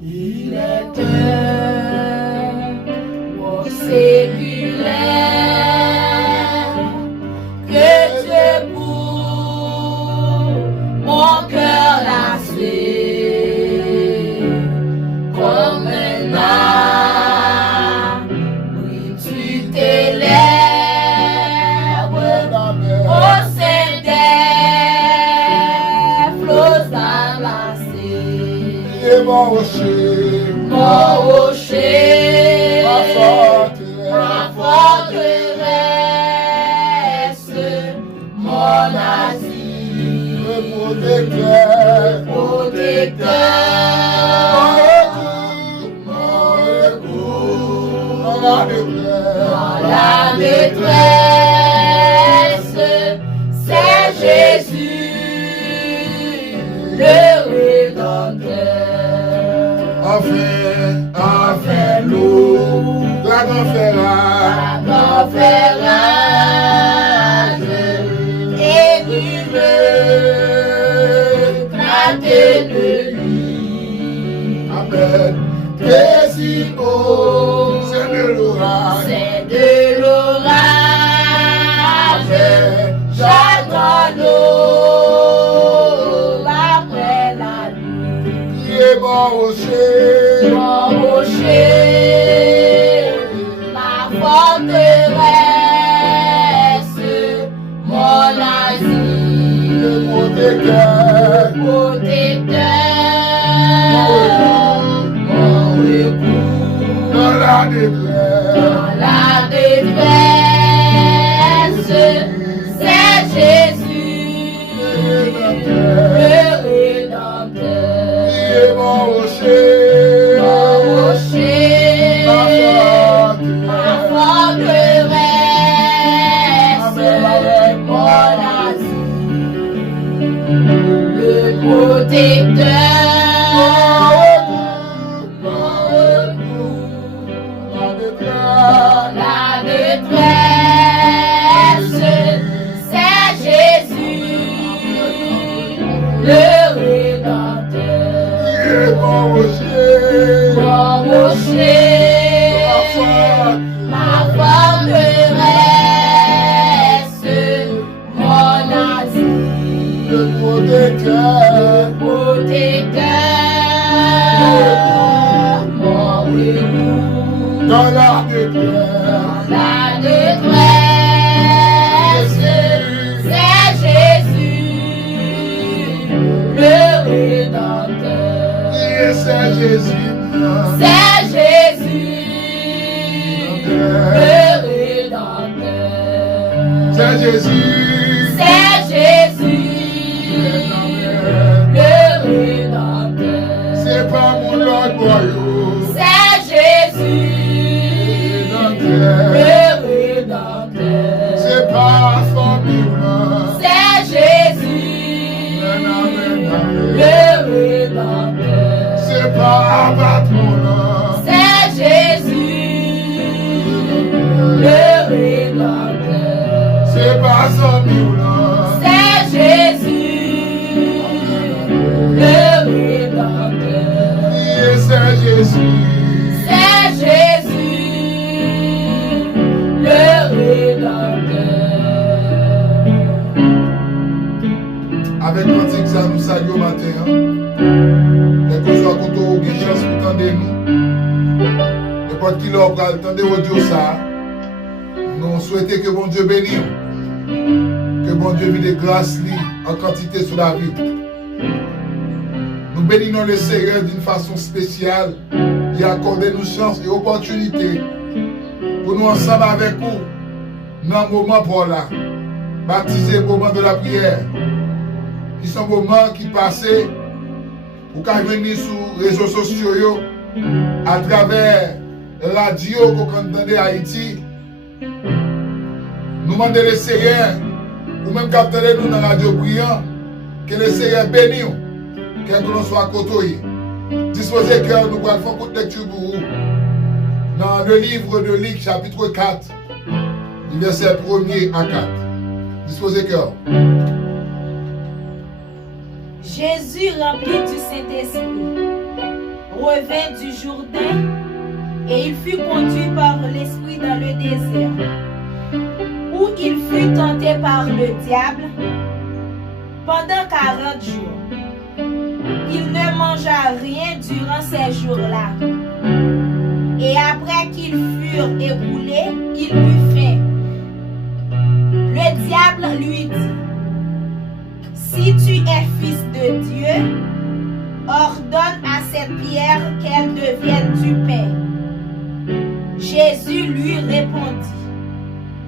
Il est un séculaire que Dieu pour mon cœur lassé comme un âme. Oui, tu t'élèves au sein des flots enlacés. Mon rocher, ma forteresse, mon asile, protecteur, protecteur, mon recours, dans la détresse, c'est Jésus, le Rédempteur. Enfin l'eau, la grande ferrage, énumé, traité de lui. Amen. Et si haut, c'est de l'orage, C'est de l'orage, j'attends l'eau après la nuit. et mon rocher, Mon rocher, ma forteresse, mon asile, protecteur, protecteur, mon recours dans la détresse, dans la détresse, c'est Jésus, le Rédempteur. et mon rocher, Mon rocher, ma forteresse, mon asile, le protecteur, mon recours dans la détresse, c'est Jésus, le Rédempteur. et mon rocher, Mon rocher, ma forteresse, mon asile, protecteur, protecteur, mon recours dans la détresse, dans la détresse, c'est Jésus, le Rédempteur. et c'est Jésus, C'est Jésus, le Rédempteur. c'est Jésus, C'est Jésus, le Rédempteur. c'est pas mon Lord boyau, C'est Jésus, le Rédempteur. c'est pas famille, C'est Jésus, le Rédempteur. c'est pas patron, C'est Jésus, le Rédempteur. c'est pas famille, C'est Jésus, le Rédempteur. et c'est Jésus, C'est Jésus, le Rédempteur. avec pratique ça nous saluons au matin, quel que soit quand on a une chance pour tendre nous, n'importe qui leur va tendre audio ça, nous souhaitons que bon Dieu bénisse, que bon Dieu vienne de grâce en quantité sur la vie. Nous bénissons le Seigneur d'une façon spéciale, qui a accordé nous chance et opportunité pour nous ensemble avec vous, dans le moment pour là, baptiser le moment de la prière, qui sont moments qui passent, ou qui venir sur les réseaux sociaux, à travers la radio qu'on entend à Haïti. Nous demandons le Seigneur, ou même quand nous dans la radio brillant, que le Seigneur bénisse, quel que l'on soit côtoyé. Disposez cœur, nous allons faire une lecture pour vous. Dans le livre de Luc, chapitre 4, du verset 1er à 4. Disposez cœur. Jésus, rempli du Saint-Esprit, revint du Jourdain et il fut conduit par l'Esprit dans le désert, où il fut tenté par le diable pendant 40 jours. Il ne mangea rien durant ces jours-là. Et après qu'ils furent écoulés, il eut faim. Le diable lui dit: si tu es fils de Dieu, ordonne à cette pierre qu'elle devienne du pain. Jésus lui répondit: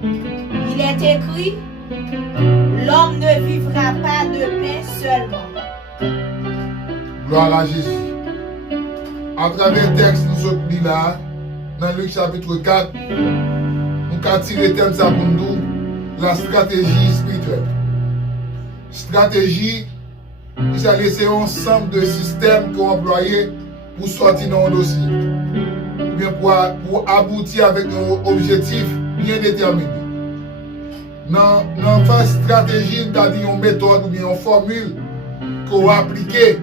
il est écrit, l'homme ne vivra pas de pain seulement. Gloire à Jésus. À travers le texte, nous sommes là, dans Luc chapitre 4, nous avons tiré le thème ça pour nous, la stratégie spirituelle. Stratégie, qui a laissé un ensemble de systèmes qu'on employé pour sortir dans un dossier. Bien pour aboutir avec un objectif bien déterminé. Dans la phase stratégie, nous avons dit une méthode ou bien une formule qu'on va appliquer,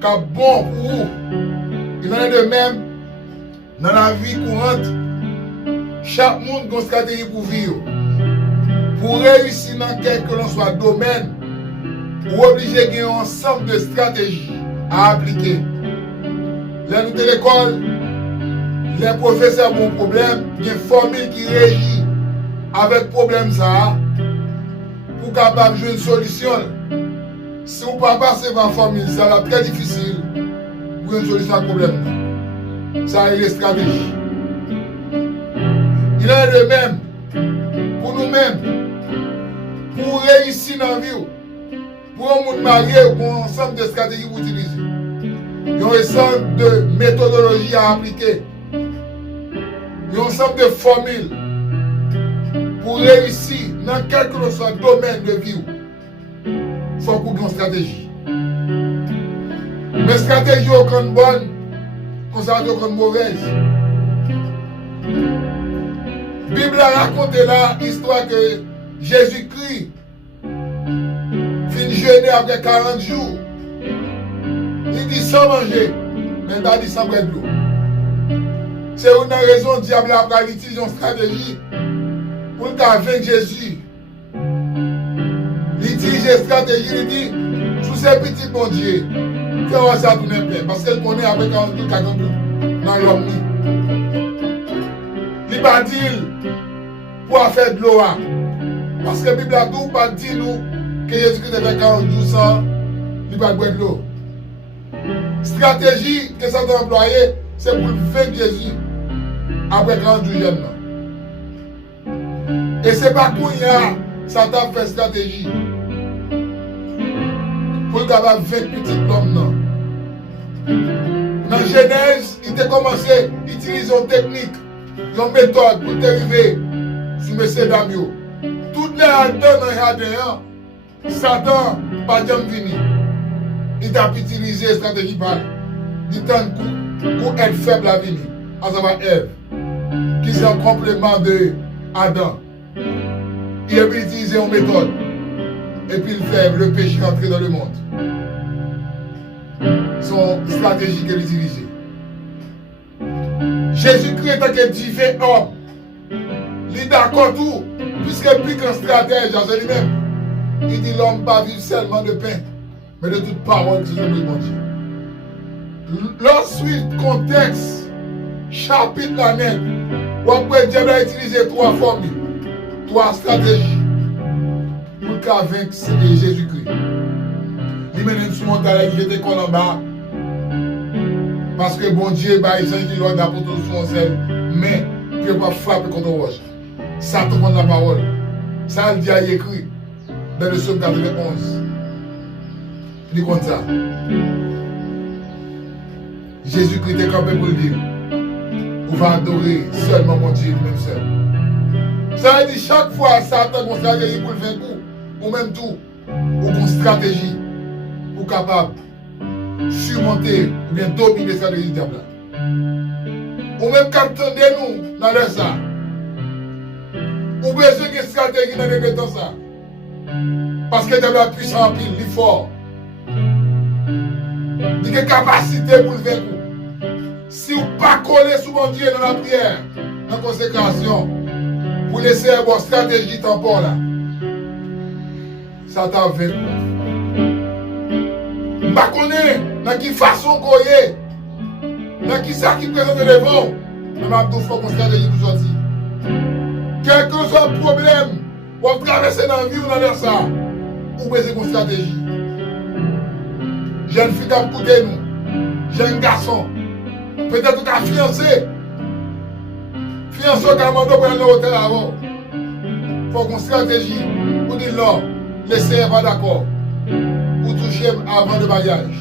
qui est bon pour vous. Il en est de même dans la vie courante. Chaque monde a une stratégie pour vivre. Pour réussir dans quel que l'on soit domaine, vous êtes obligé de gagner un ensemble de stratégies à appliquer. Là, nous de l'école, les professeurs ont un problème, il y a une formule qui régit avec le problème ça, pour capable de jouer une solution. Si vous ne pouvez pas passer par la formule, ça va être très difficile pour une solution à ce problème. Ça, c'est les stratégies. Il en est de même pour nous-mêmes. Pour réussir dans la vie, pour un monde marié, pour un ensemble de stratégies pour utiliser. Il y a un ensemble de méthodologies à appliquer. Il y a un ensemble de formules pour réussir dans quel que soit domaine de vie. Il faut qu'on ait une stratégie. Mais stratégie aucune bonne, comme ça aucune mauvaise. La Bible a raconté là l'histoire que Jésus-Christ finit jeûner après 40 jours. Il dit sans manger, mais il a dit sans boire de l'eau. C'est une raison que le diable a utilisé une stratégie pour vaincre Jésus. Il utilise une stratégie, il dit, sous ces petits bon Dieu, fais ça tourner plein. Parce qu'elle connaît après 40 jours, 40 jours dans l'homme. Il va dire pour faire de l'eau. Parce que la Bible a tout pas dit nous que Jésus-Christ a fait 40 jours sans, il va boire de l'eau. Stratégie que ça doit employer, c'est pour faire Jésus après 40 jours jeune. Et c'est pas qu'on y a, ça t'a fait stratégie. Pour capable de faire petit homme. Dans Genèse, il a commencé à utiliser une technique, une méthode pour arriver sur M. Damio. Toutes les acteurs dans le jardin, Satan n'a pas venu. Il a utilisé la stratégie par il a un coup elle faible à venir, à savoir Ève, qui est un complément de Adam. Il a utilisé une méthode, et puis il fait le péché rentrer dans le monde. Son stratégie qu'il a utilisée. Jésus-Christ est un divin homme. Il est d'accord tout, puisque plus qu'un stratège à lui-même. Il dit l'homme pas vivre seulement de pain, mais de toute parole qui est de mon Dieu. Lorsqu'il contexte, chapitre la net, où après Dieu a utilisé 3 formules, 3 stratégies pour vaincre Jésus-Christ. Il mène une montagne qui était en bas. Parce que bon Dieu, il s'agit de l'ordre d'apôtre son sel, mais il ne peut pas frapper contre le roche. Ça te prend la parole. Ça, il dit à écrit dans le psaume 91. Il dit comme ça. Jésus-Christ est campé pour le dire. On va adorer seulement mon Dieu, lui-même seul. Ça veut dire chaque fois, Satan a une stratégie pour le faire coup, ou même tout, ou une stratégie pour capable surmonter ou bien dominer ça du diable. Ou même quand nous dans le ça. Ou besoin de stratégie dans les temps ça. Parce que tu as puissance en pile, il est fort. Il a capacité pour le faire. Si vous ne pas coller sous mon Dieu dans la prière, dans la consécration, pour laisser une stratégie tampon là, ça t'a fait. Je ne connais pas de quelle façon qu'on est, dans qui ça qui présente devant, mais je faut une stratégie pour sortir. Quel que soit le problème, ou traverser dans la vie ou dans ça, ou besoin d'une stratégie. Jeune fille qui a écouté nous, jeune garçon, peut-être qu'à fiancé qui a demandé pour aller à l'hôtel avant. Il faut qu'on stratégie pour dire non, laissez pas d'accord, pour toucher avant le mariage.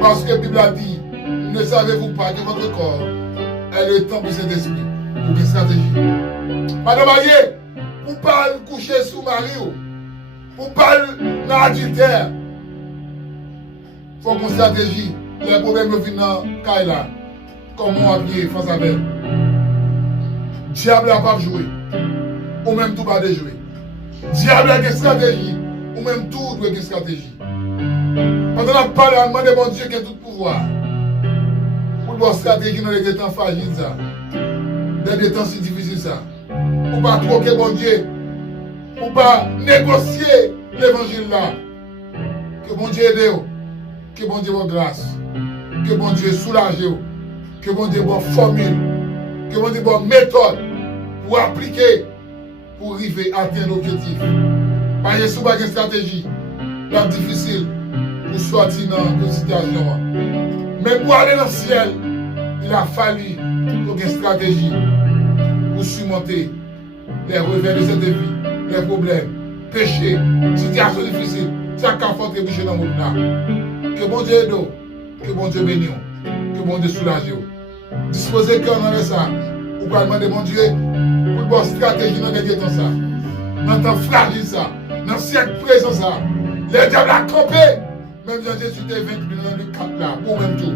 Parce que la Bible a dit, ne savez-vous pas que votre corps est le temple de cet esprit. Pour une stratégie. Madame Aye, pour ne pas coucher sous mari, pour ne pas dans l'adultère, il faut qu'on stratégie. Les problèmes viennent dans Kaila. Comment appuyer face à elle. Diable n'a pas joué. Ou même tout pas de jouer. Diable a une stratégie. Ou même tout doit une stratégie. Pendant la parole, de mon Dieu qui a tout pouvoir. Pour une stratégie dans les temps fragiles, ça. Dans des temps si difficiles, ça. Pour pas troquer mon Dieu. Pour pas négocier l'évangile là. Que mon Dieu aide. Que mon Dieu vous grâce. Que mon Dieu soulage. Que mon Dieu vous formule. Que mon Dieu vous méthode. Pour appliquer. Pour arriver à atteindre l'objectif. Parce que si vous avez une stratégie. C'est difficile. Pour sortir dans cette situation. Mais pour aller dans le ciel. Il a fallu une stratégie pour surmonter les revers de cette vie, les problèmes, péchés, situations difficiles, chaque fois trébucher dans le monde. Que bon Dieu aide, que bon Dieu bénisse, que bon Dieu soulage. Disposez le cœur dans ça, ou pas demander mon Dieu pour une stratégie dans les temps ça, dans le temps fragile ça, dans le siècle présent ça. Les diables a campé, même Jean Jésus était 20 millions de 4 là, pour même tout.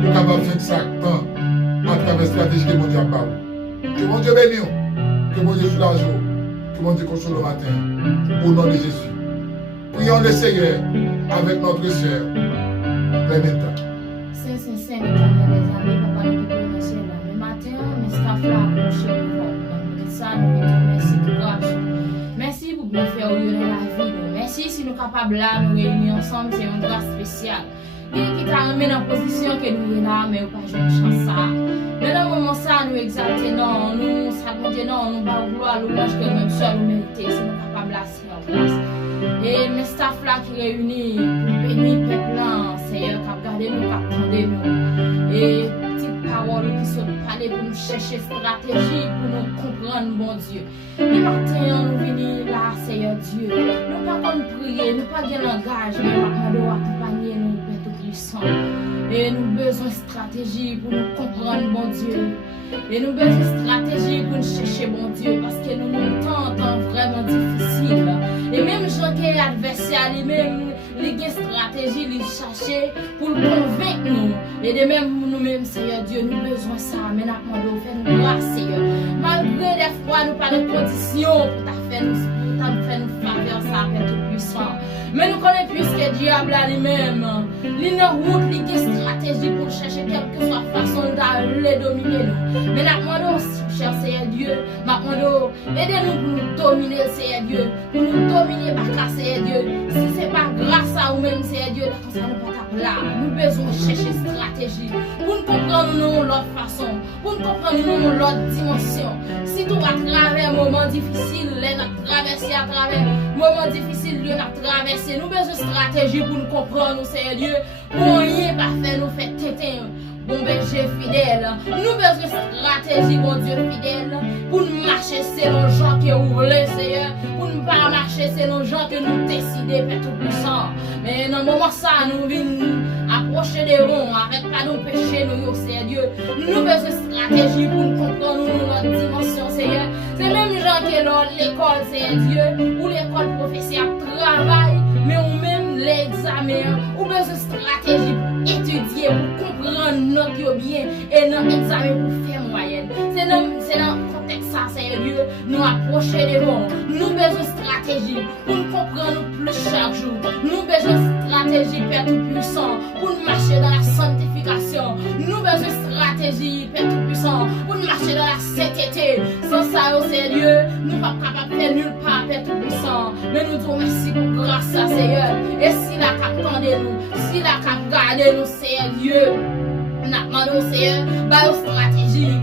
Pour capable de faire ça à travers la stratégie que mon Dieu a parlé. Que mon Dieu bénisse, que mon Dieu soulage, que mon Dieu console le matin. Au nom de Jésus. Prions le Seigneur avec notre sœur, Benetta. C'est sincère, les amis, papa, nous te remercions. Le matin, mes staff là, mon chéri, nous ça, nous disons merci pour grâce. Merci pour bien faire au lieu de la vie. Merci si nous sommes capables là, nous réunir ensemble, c'est une grâce spéciale. Qui t'a remis dans la position que nous sommes là, mais nous pas jouer une chance ça. Mais dans le moment ça, nous exalter, non, nous s'accommoder, non, nous pas vouloir louange que nous seuls nous méritons, si nous capables là, c'est en place. Et mes staff là qui réunissent pour bénir le peuple là, Seigneur, qui a gardé nous, qui a attendé nous. Et petites paroles qui sont parlées pour nous chercher stratégie, pour nous comprendre, bon Dieu. Le matin, nous venons là, Seigneur Dieu. Nous pas comme prier, nous pas de langage, mais nous devons accompagner nous. Et nous avons besoin de stratégie pour nous comprendre, bon Dieu. Et nous avons besoin de stratégie pour nous chercher, bon Dieu, parce que nous nous temps vraiment difficile. Et même gens qui sont adversaires, lui-même, il y a une stratégie, il chercher pour le convaincre nous. Et de même, nous-mêmes, Seigneur Dieu, nous avons besoin de ça. Mais nous avons fait nous grâce, Seigneur. Malgré des fois, nous pas de conditions pour faire nous faveur, ça avec tout puissant. Mais nous connaissons plus que le diable à lui-même. Il a une route, il a une stratégie pour chercher quelque que soit façon de dominer nous. Mais nous demandons, cher Seigneur Dieu, aidez-nous pour nous dominer, Seigneur Dieu. Pour nous dominer par la Seigneur Dieu. Si ce n'est pas grâce à vous-même, Seigneur Dieu, nous ne sommes pas là. Nous avons besoin de chercher une stratégie pour nous comprendre nous l'autre façon, pour nous comprendre nous l'autre dimension. Si tout à travers un moment difficile, nous traverser à travers moments difficiles, nous traverser. Nous avons besoin de stratégie pour nous comprendre, nous, Seigneur Dieu. Pour rien parfait, nous faire tétin. Bon berger fidèle, nous avons besoin de stratégie, bon Dieu fidèle, pour nous marcher selon les gens qui ouvrent le Seigneur, pour nous pas marcher selon les gens que nous décidons, Père Tout-Puissant. Mais dans le moment ça, nous venons approcher des ronds, avec pas nos péchés, nous, Seigneur Dieu. Nous avons besoin de stratégie pour nous comprendre notre dimension, Seigneur. C'est même les gens qui sont l'école, Seigneur Dieu, ou l'école professionnelle travail, mais ou même l'examen, ou besoin de stratégie pour étudier, pour comprendre notre bien et notre examen pour faire moyenne. C'est dans le contexte ça, Seigneur Dieu, nous approcher devant. Nous besoin de stratégie pour nous comprendre plus chaque jour. Nous besoin de stratégie, Père Tout-Puissant, pour nous marcher dans la sanctification. Nous besoin de stratégie, Père Tout-Puissant, pour nous marcher dans la sainteté. Sans ça, Seigneur Dieu, nous ne sommes pas capables de faire nulle part, Père Tout-Puissant. Mais nous disons merci pour grâce, Seigneur. Et si la cap tendez nous, si la cap gardez nous, Seigneur Dieu, nous demandons, Seigneur, bah une stratégie.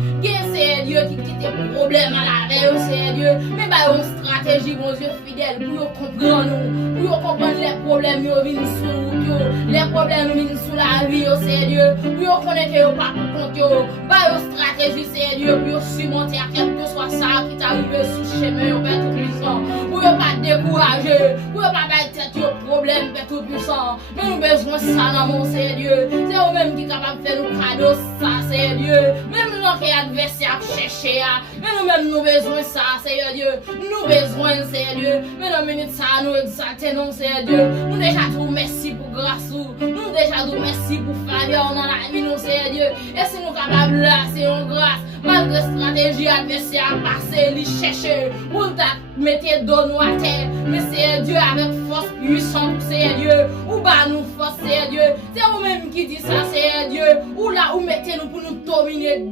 Seigneur Dieu qui quitte les problèmes à la veille, Seigneur Dieu, mais bah une stratégie, mon Dieu fidèle, pour comprendre nous, pour comprendre les problèmes qui viennent sur nous, les problèmes qui viennent sur la vie, Seigneur Dieu, pour connaître que pas pour compte, bah une stratégie, Seigneur Dieu, pour surmonter à quel que soit ça qui t'arrive sous chemin, Père Tout-Puissant, pour ne pas décourager, pour ne pas mettre tête au problème, Père Tout-Puissant, mais nous besoin de ça dans mon Seigneur Dieu, c'est vous-même qui est capable de faire nos cadeaux, ça, Seigneur Dieu, même notre adversaire chercher, mais nous-mêmes nous besoin de ça, Seigneur Dieu, nous besoin, Seigneur Dieu, mais dans minute ça, nous exalter, non, Seigneur Dieu, nous déjà tout merci pour grâce, nous déjà tout merci pour faveur dans la vie, non, Seigneur Dieu, et si nous capables là, c'est une grâce, malgré stratégie adversaire à passer, les chercher, pour mettre dans nous à terre, mais Seigneur Dieu, avec force puissante, Seigneur Dieu, ou bah nous force, Seigneur Dieu, c'est vous-même qui dit ça, Seigneur Dieu, ou là, ou mettez-nous pour nous dominer,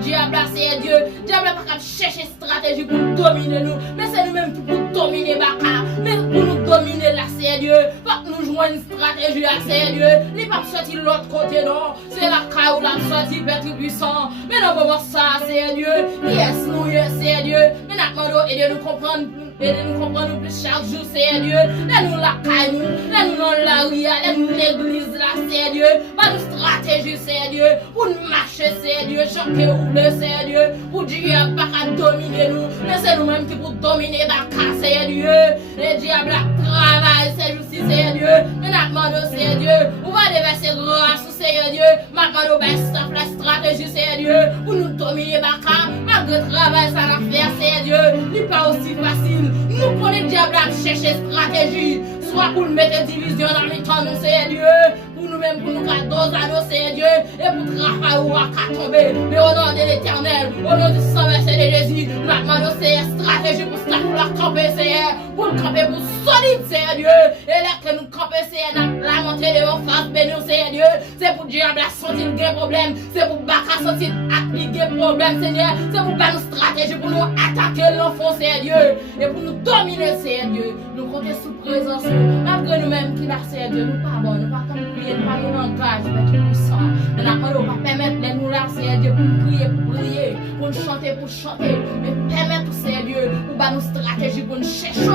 diable, Seigneur Dieu, diable pas capable chercher stratégie pour dominer nous, mais c'est nous-mêmes qui pour dominer Baka, mais pour nous dominer la Seigneur Dieu, pas que nous jouons une stratégie à Seigneur Dieu, il pas sortir de l'autre côté non, c'est la caille où la sortie Père Tout-Puissant, mais non moment ça Seigneur Dieu, yes nous Seigneur Dieu, mais nous aider nous comprendre. Aidez-nous comprendre plus chaque jour, Seigneur Dieu. Laisse-nous la caille, laisse-nous dans la rue, laisse-nous l'église, là, Seigneur Dieu. Pas de stratégie, Seigneur Dieu, pour nous marcher, Seigneur Dieu, chanter ou le Seigneur Dieu, pour Dieu pas qu'à dominer nous, mais c'est nous-mêmes qui pour dominer Baka, Seigneur Dieu. Le diable travaille, c'est justice, Seigneur Dieu. Mais nous demandons, Seigneur Dieu, on va déverser grâce, Seigneur Dieu. Maintenant, la stratégie, Seigneur Dieu, pour nous dominer Baka, malgré le travail, ça va faire, Seigneur Dieu. Il n'est pas aussi facile. Nous prenons le diable à chercher stratégie, soit pour nous mettre division dans les temps, Seigneur Dieu, pour nous-mêmes, pour nous faire dos à dos, Seigneur Dieu, et pour travailler ou à tomber. Mais au nom de l'Éternel, au nom du sang versé de Jésus, nous demandons, Seigneur, stratégie pour ça, pour la camper, Seigneur, pour nous camper pour solide, Seigneur Dieu, et là que nous camper, Seigneur, la montée de vos faces, bénis, Seigneur Dieu, c'est pour diable à sentir le problème, c'est pour Baka sentir appliquer le problème, Seigneur, c'est pour faire une stratégie pour nous attaquer l'enfant, Seigneur Dieu, et pour nous dominer, Seigneur Dieu, nous compter sous présence, malgré nous-mêmes qui la Seigneur Dieu, nous pas bon, nous pas comme prier, nous pas un langage, Père Tout-Puissant, mais nous ne pas permettre de nous là, Seigneur Dieu, pour nous prier, pour nous chanter, mais permettre, Seigneur Dieu, pour nous stratégie, pour nous chercher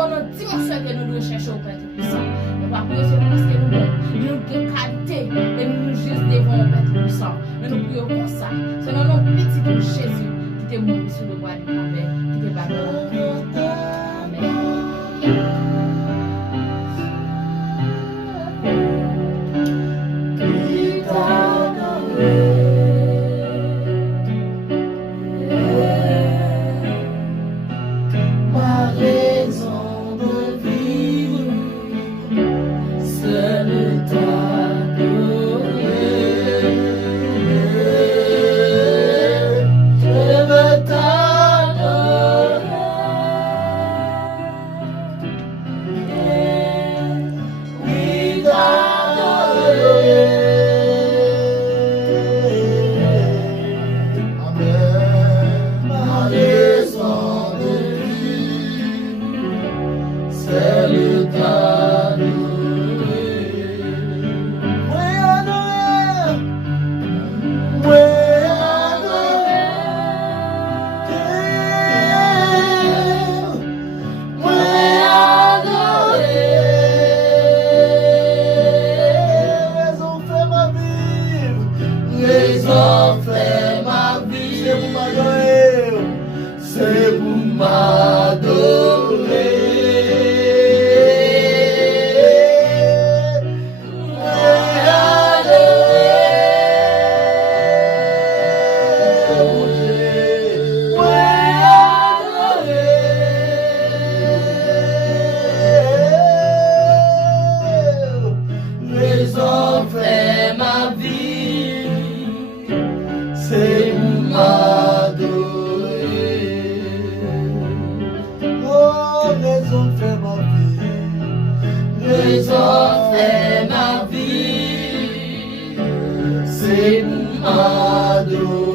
notre dimension que nous devons chercher, Père Tout-Puissant. Nous ne pas prier parce que nous avons une qualité et nous juste devant Père Tout-Puissant, mais nous prions comme ça, c'est dans notre petit pour Jésus qui t'est mort sur le bois du Calvaire, qui t'est battu. Amen. offert ma vie, c'est pour m'adorer.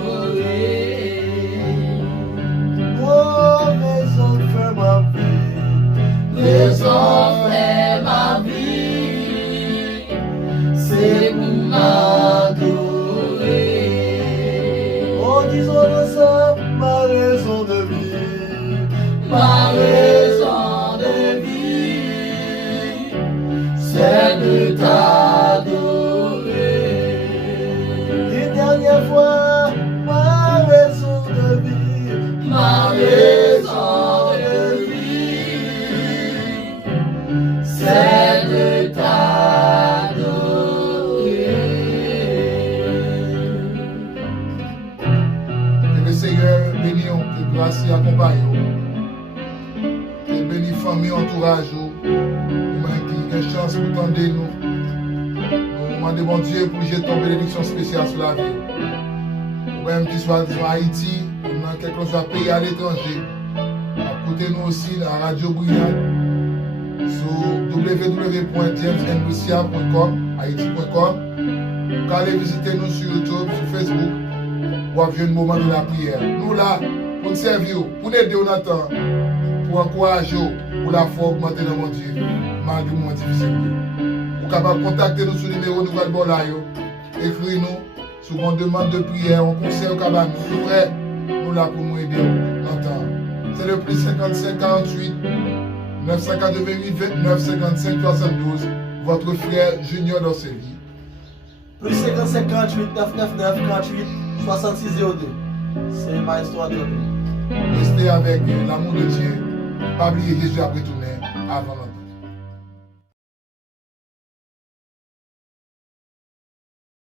Oh, les hommes fait ma vie. Les offert ma vie, c'est pour m'adorer. Oh, disons-le ça, ma raison de vie. Ma raison de vie, c'est de t'adorer. Une dernière fois, ma raison de vie. Ma raison de vie, c'est de t'adorer. Que le Seigneur bénisse, que grâce y accompagne. Que bénisse famille, entourage. Qui a une chance pour tendre nous. Nous demandons bon Dieu pour jeter ton bénédiction spéciale sur la vie. Ou même qui soit disons, Haïti, ou dans quelque soit pays à l'étranger. Écoutez-nous aussi à Radio Brillante sur www.jamesnlucia.com, haïti.com. Quand allez visiter nous sur YouTube, sur Facebook, pour avoir un moment de la prière. Nous là, pour nous servir, pour nous aider Jonathan, pour encourager, pour la foi augmenter dans mon Dieu, malgré le moment difficile. Vous êtes capable de contacter nous sur le numéro Nouvelle Bolayo, écrivez-nous sur une demande de prière, un conseil au cabane. Nous prêts, nous là pour nous aider Jonathan. C'est le plus 55 48 988 29 55 72. Votre frère Junior Dorcelli. Plus 55 48 999 48 66 02. C'est ma histoire de vie. Restez avec l'amour de Dieu. Pas oublier Jésus a retourné avant notre